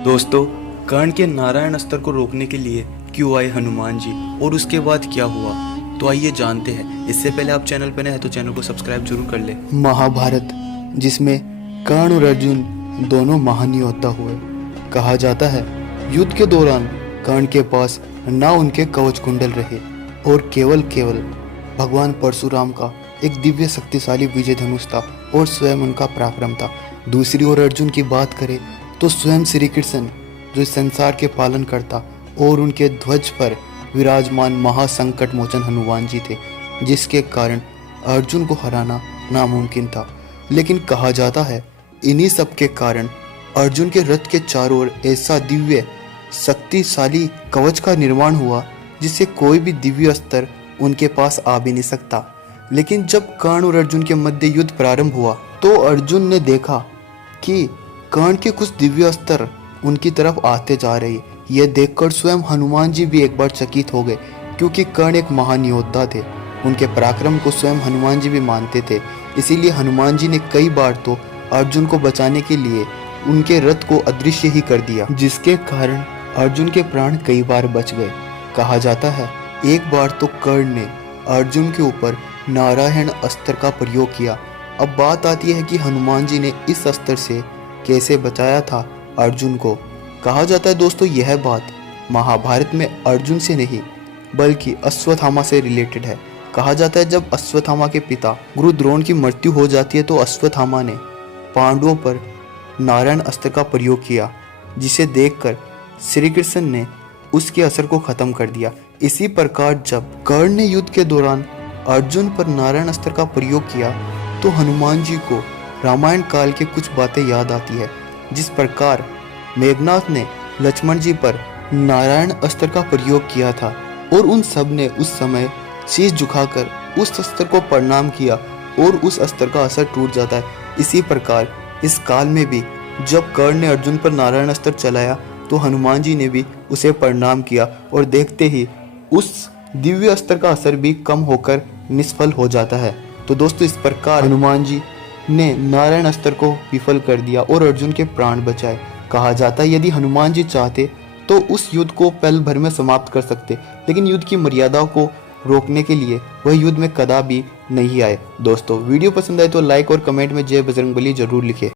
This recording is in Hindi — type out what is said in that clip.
दोस्तों, कर्ण के नारायण अस्त्र को रोकने के लिए क्यों आए हनुमान जी और उसके बाद क्या हुआ, तो आइए जानते हैं। इससे पहले आप चैनल पर नए हैं तो चैनल को सब्सक्राइब जरूर कर ले। महाभारत, जिसमें कर्ण और अर्जुन दोनों महान योद्धा हुए। कहा जाता है युद्ध के दौरान कर्ण के पास ना उनके कवच कुंडल रहे और केवल भगवान परशुराम का एक दिव्य शक्तिशाली विजय धनुष था और स्वयं उनका पराक्रम था। दूसरी ओर अर्जुन की बात करें तो स्वयं श्री कृष्ण, जो इस संसार के पालन करता, और उनके ध्वज पर विराजमान महासंकट मोचन हनुमान जी थे, जिसके कारण अर्जुन को हराना नामुमकिन था। लेकिन कहा जाता है इन्हीं सब के कारण अर्जुन के रथ के चारों ओर ऐसा दिव्य शक्तिशाली कवच का निर्माण हुआ जिससे कोई भी दिव्य अस्त्र उनके पास आ भी नहीं सकता। लेकिन जब कर्ण और अर्जुन के मध्य युद्ध प्रारंभ हुआ तो अर्जुन ने देखा कि कर्ण के कुछ दिव्य अस्त्र उनकी तरफ आते जा रहे। यह देखकर स्वयं हनुमान जी भी एक बार चकित हो गए, क्योंकि कर्ण एक महान योद्धा थे। उनके पराक्रम को स्वयं हनुमान जी भी मानते थे। इसीलिए हनुमान जी ने कई बार तो अर्जुन को बचाने के लिए उनके रथ को अदृश्य ही कर दिया, जिसके कारण अर्जुन के प्राण कई बार बच गए। कहा जाता है एक बार तो कर्ण ने अर्जुन के ऊपर नारायण अस्त्र का प्रयोग किया। अब बात आती है कि हनुमान जी ने इस अस्त्र से कैसे बचाया था अर्जुन को। कहा जाता है दोस्तों, यह बात महाभारत में अर्जुन से नहीं बल्कि अश्वत्थामा से रिलेटेड है। कहा जाता है जब अश्वत्थामा के पिता गुरु द्रोण की मृत्यु हो जाती है तो अश्वत्थामा ने पांडवों पर नारायण अस्त्र का प्रयोग किया, जिसे देखकर श्री कृष्ण ने उसके असर को खत्म कर दिया। इसी प्रकार जब कर्ण ने युद्ध के दौरान अर्जुन पर नारायण अस्त्र का प्रयोग किया तो हनुमान जी को रामायण काल के कुछ बातें याद आती है। जिस प्रकार मेघनाथ ने लक्ष्मण जी पर नारायण अस्त्र का प्रयोग किया था और उन सब ने उस समय शीश झुकाकर उस अस्त्र को प्रणाम किया और उस अस्त्र का असर टूट जाता है। इसी प्रकार इस काल में भी जब कर्ण ने अर्जुन पर नारायण अस्त्र चलाया तो हनुमान जी ने भी उसे प्रणाम किया और देखते ही उस दिव्य अस्त्र का असर भी कम होकर निष्फल हो जाता है। तो दोस्तों, इस प्रकार हनुमान जी ने नारायण अस्त्र को विफल कर दिया और अर्जुन के प्राण बचाए। कहा जाता है यदि हनुमान जी चाहते तो उस युद्ध को पल भर में समाप्त कर सकते, लेकिन युद्ध की मर्यादा को रोकने के लिए वह युद्ध में कदापि नहीं आए। दोस्तों, वीडियो पसंद आए तो लाइक और कमेंट में जय बजरंगबली जरूर लिखें।